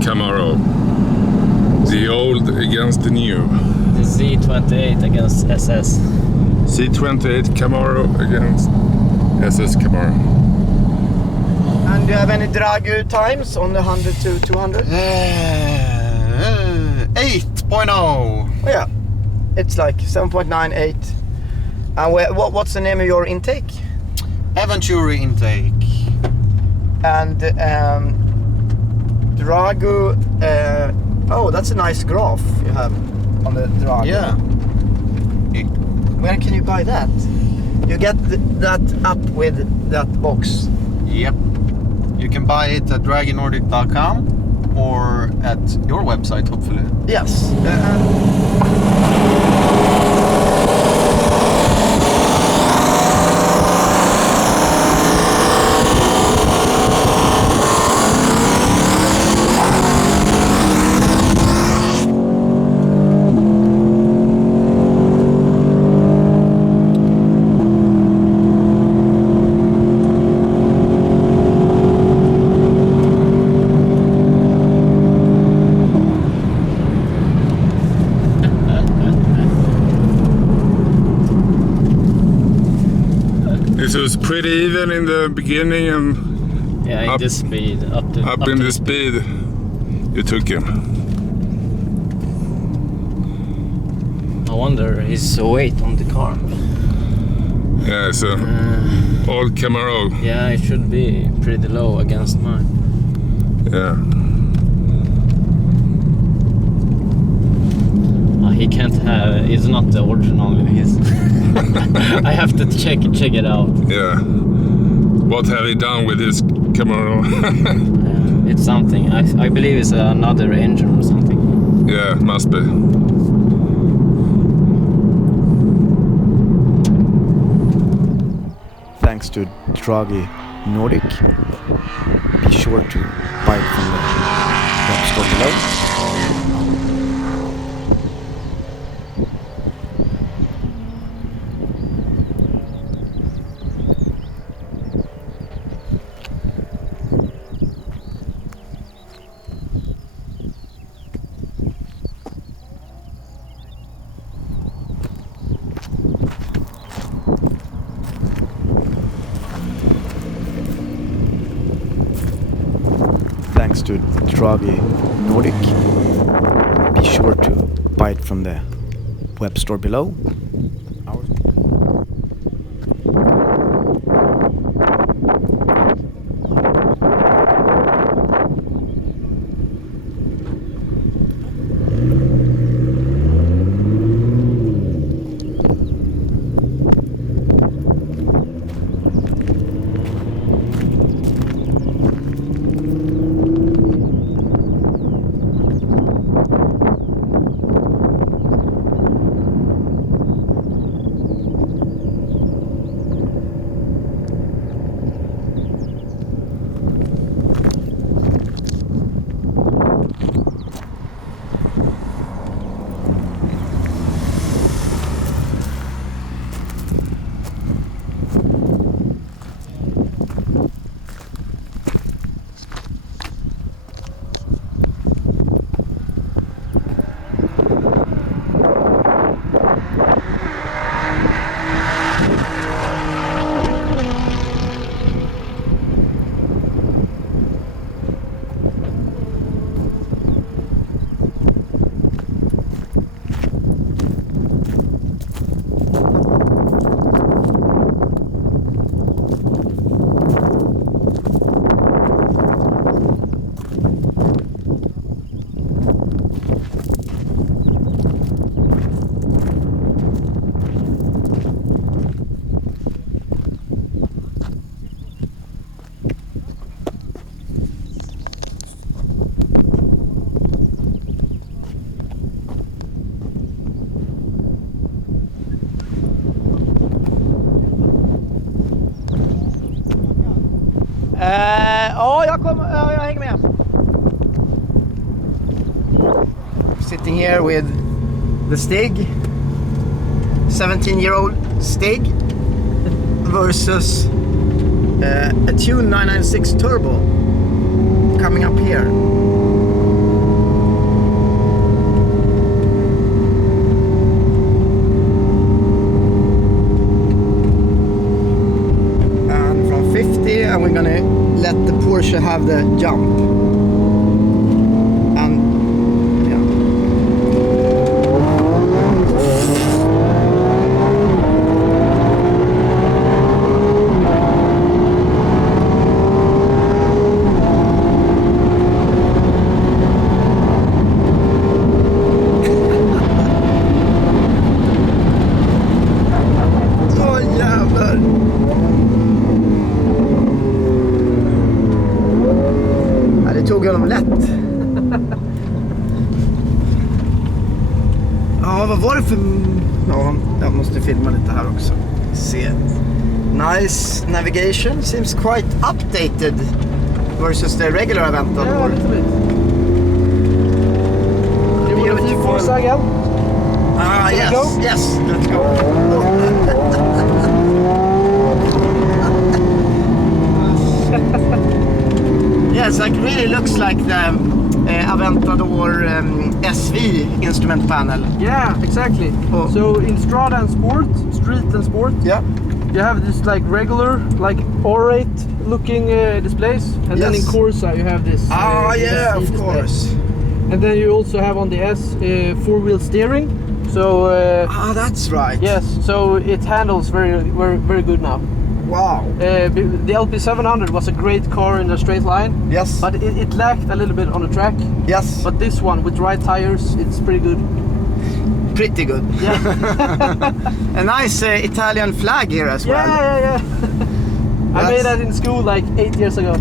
Camaro. The old against the new. The Z28 against SS. Z28 Camaro against SS Camaro. And do you have any drag times on the 100 to 200? 8.0. Oh, yeah, it's like 7.98. And what's the name of your intake? Aventure intake. And Drago. Oh, that's a nice graph you have on the Drago. Yeah. Where can you buy that? You get that up with that box. Yep. You can buy it at GTBOARD.com or at your website, hopefully. Yes. It was pretty even in the beginning and Yeah, in up, the speed. Up in the speed you took him. I wonder his weight on the car. Yeah, it's an old Camaro. Yeah, it should be pretty low against mine. Yeah. He can't have. It's not the original. I have to check it out. Yeah. What have he done with his Camaro? It's something. I believe it's another engine or something. Yeah, must be. Thanks to Draghi Nordic. Be sure to buy it from the web store below. Thanks to Draghi Nordic. Be sure to buy it from the web store below. Ja, jag hänger med. Sitting here with the Stig, 17-year-old Stig versus a Tune 996 Turbo coming up here. Porsche have the jump. And yeah. Åh jävlar. Ja, det tog honom lätt. Ja, vad var det för... Ja, jag måste filma lite här också. Se. Nice navigation. Seems quite updated versus the regular event. Yeah, a little bit. You want a few Forza again? Ah, Shall we yes. go? Yes, let's go. Yes, like really looks like the Aventador SV instrument panel. Yeah, exactly. Oh. So in Strada and Sport, Street and Sport, Yeah. you have this like regular, like orate looking displays, and then in Yes. Corsa you have this. Ah, yeah, this of display. course. And then you also have on the S four-wheel steering. So Ah, that's right. yes, so it handles very good now. Wow. The LP700 was a great car in a straight line, Yes. but it lacked a little bit on the track. Yes. But this one with right tires, it's pretty good. Pretty good. Yeah. A nice Italian flag here as well. Yeah. I made that in school like 8 years ago.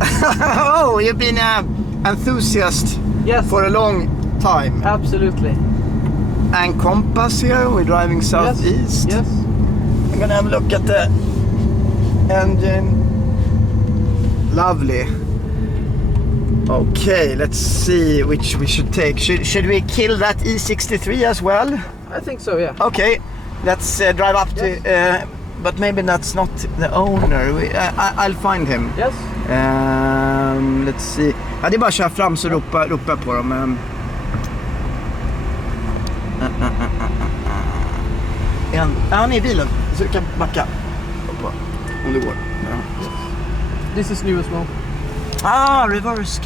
Oh, you've been an enthusiast Yes, for a long time. absolutely. And compass here, we're driving southeast. Yes. I'm gonna have a look at the engine. Lovely. Okay, let's see which we should take. Should we kill that E63 as well? I think so, yeah. Okay, let's drive up to... but maybe that's not the owner. I'll find him. Yes. Let's see. Ja, det är bara att köra fram så ropa på dem. Han är i bilen, så du kan backa. Hoppa, om det går. Ja. This is new as well. Ah, reverse